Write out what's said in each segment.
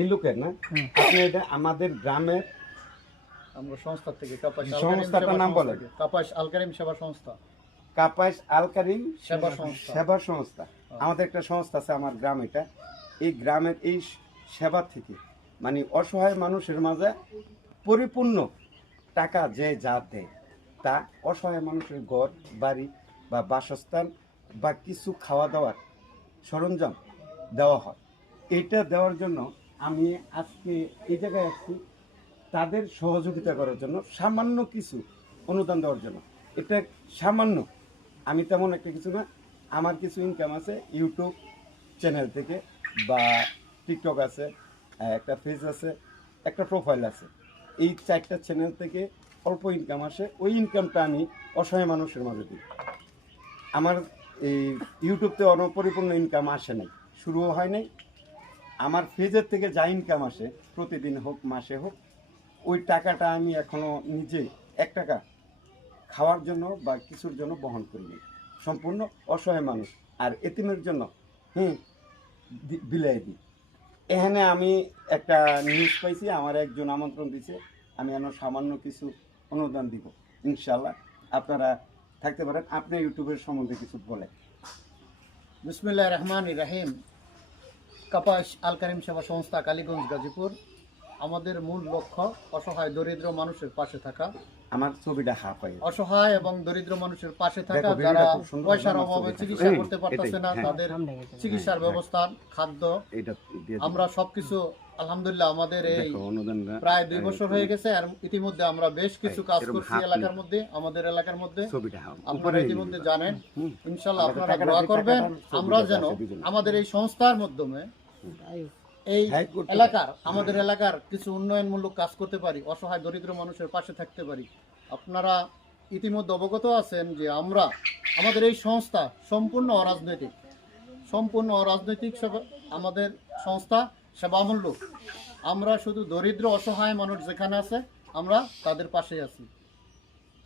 এই লোকের না আপনি এটা আমাদের গ্রামের আমরা সংস্থা থেকে কাপাস সংস্থাটার নাম বলেন। কাপাস আল কারিম সেবা সংস্থা। কাপাস আল কারিম সেবা সংস্থা। সেবা সংস্থা আমাদের একটা সংস্থা আছে আমার গ্রাম। এটা এই গ্রামের এই সেবা থেকে মানে অসহায় মানুষের মাঝে পরিপূর্ণ টাকা যে যা দেয় তা অসহায় মানুষের ঘর বাড়ি বা বাসস্থান বা কিছু খাওয়া দাওয়ার সরঞ্জাম দেওয়া হয়। এটা দেওয়ার জন্য আমি আজকে এই জায়গায় আসছি তাদের সহযোগিতা করার জন্য, সামান্য কিছু অনুদান দেওয়ার জন্য। এটা সামান্য, আমি তেমন একটা কিছু না। আমার কিছু ইনকাম আছে ইউটিউব চ্যানেল থেকে বা টিকটক আছে, একটা পেজ আছে, একটা প্রোফাইল আছে। এই 4টা চ্যানেল থেকে অল্প ইনকাম আসে। ওই ইনকামটা আমি অসহায় মানুষের মাঝে দিই। আমার এই ইউটিউবতে অনপরিপূর্ণ ইনকাম আসে নাই, শুরুও হয় নাই। আমার পেজের থেকে যা ইনকাম আসে প্রতিদিন হোক মাসে হোক, ওই টাকাটা আমি এখনো নিজে 1 টাকা খাওয়ার জন্য বা কিছুর জন্য বহন করিনি। সম্পূর্ণ অসহায় মানুষ আর এতিমের জন্য বিলাই দিই। এখানে আমি একটা নিউজ পাইছি, আমার একজন আমন্ত্রণ দিছে, আমি এখন সামান্য কিছু অনুদান দিব। ইনশাল্লাহ আপনারা থাকতে পারেন। আপনি ইউটিউবের সম্বন্ধে কিছু বলেন। বিসমিল্লাহির রহমানির রহিম। কাপাস আল কারিম সেবা সংস্থা, কালীগঞ্জ, গাজীপুর। আমাদের মূল লক্ষ্য অসহায় দরিদ্র মানুষের পাশে থাকা। আমার ছবিটা পাই অসহায় এবং দরিদ্র মানুষের পাশে থাকা, দেখো, যারা ভিডিওটা খুব সুন্দর। পয়সার আমার অভাবে ছবিটা। চিকিৎসা এই, করতে পারতেছে না, এটাই, তাদের চিকিৎসার ব্যবস্থা, খাদ্য, এটা দিয়ে দিন। আমরা সবকিছু আলহামদুলিল্লাহ আমাদের এই দেখো, অনুদানটা প্রায় 2 বছর হয়ে গেছে। আর ইতিমধ্যে আমরা বেশ কিছু কাজ এরকম করছি হাত এলাকার নিয়ে। মধ্যে, আমাদের এলাকার মধ্যে। ছবিটা আপনারা ইতিমধ্যে জানেন। ইনশাল্লাহ আমাদের আপনারা টাকাটা দোয়া দিয়ে করবেন টাকাটা আমরা ছবিটা যেন আছে দুজনে। আমাদের এই সংস্থার মাধ্যমে এই হ্যাঁ, করতে এলাকার, আমাদের এলাকার কিছু উন্নয়নমূলক কাজ করতে পারি, অসহায় দরিদ্র মানুষের পাশে থাকতে পারি। আপনারা ইতিমধ্যে অবগত আছেন যে আমরা, আমাদের এই সংস্থা সম্পূর্ণ অরাজনৈতিক সেবা। আমাদের সংস্থা সেবামূলক। আমরা শুধু দরিদ্র অসহায় মানুষ যেখানে আছে আমরা তাদের পাশে আছি।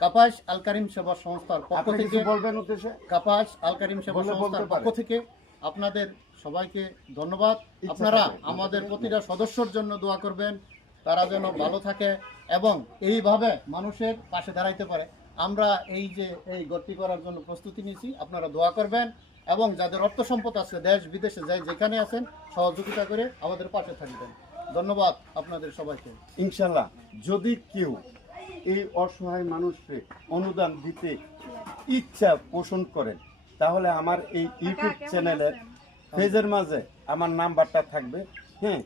কাপাস আল কারিম সেবা সংস্থার পক্ষ আপনি থেকে, কিছু বলবেন উদ্দেশ্যে? কাপাস আল কারিম সেবা বললে সংস্থার বলতে পক্ষ পারেন। থেকে আপনাদের সবাইকে ধন্যবাদ। ইচ্ছা আপনারা থাকলে আমাদের প্রতিটা সদস্যর জন্য দোয়া করবেন, তারা যেন ভালো থাকে এবং এইভাবে মানুষের পাশে দাঁড়াইতে পারে। আমরা এই যে এই গতি করার জন্য প্রস্তুতি নিয়েছি, আপনারা দোয়া করবেন এবং যাদের অর্থ সম্পদ আছে দেশ বিদেশে যাই যেখানে আছেন সহযোগিতা করে আমাদের পাশে থাকবেন। ধন্যবাদ আপনাদের সবাইকে। ইনশাল্লাহ যদি কেউ এই অসহায় মানুষকে অনুদান দিতে ইচ্ছা পোষণ করেন তাহলে আমার এই ইউটিউব চ্যানেলের পেজের মাঝে আমার নাম্বারটা থাকবে। হ্যাঁ,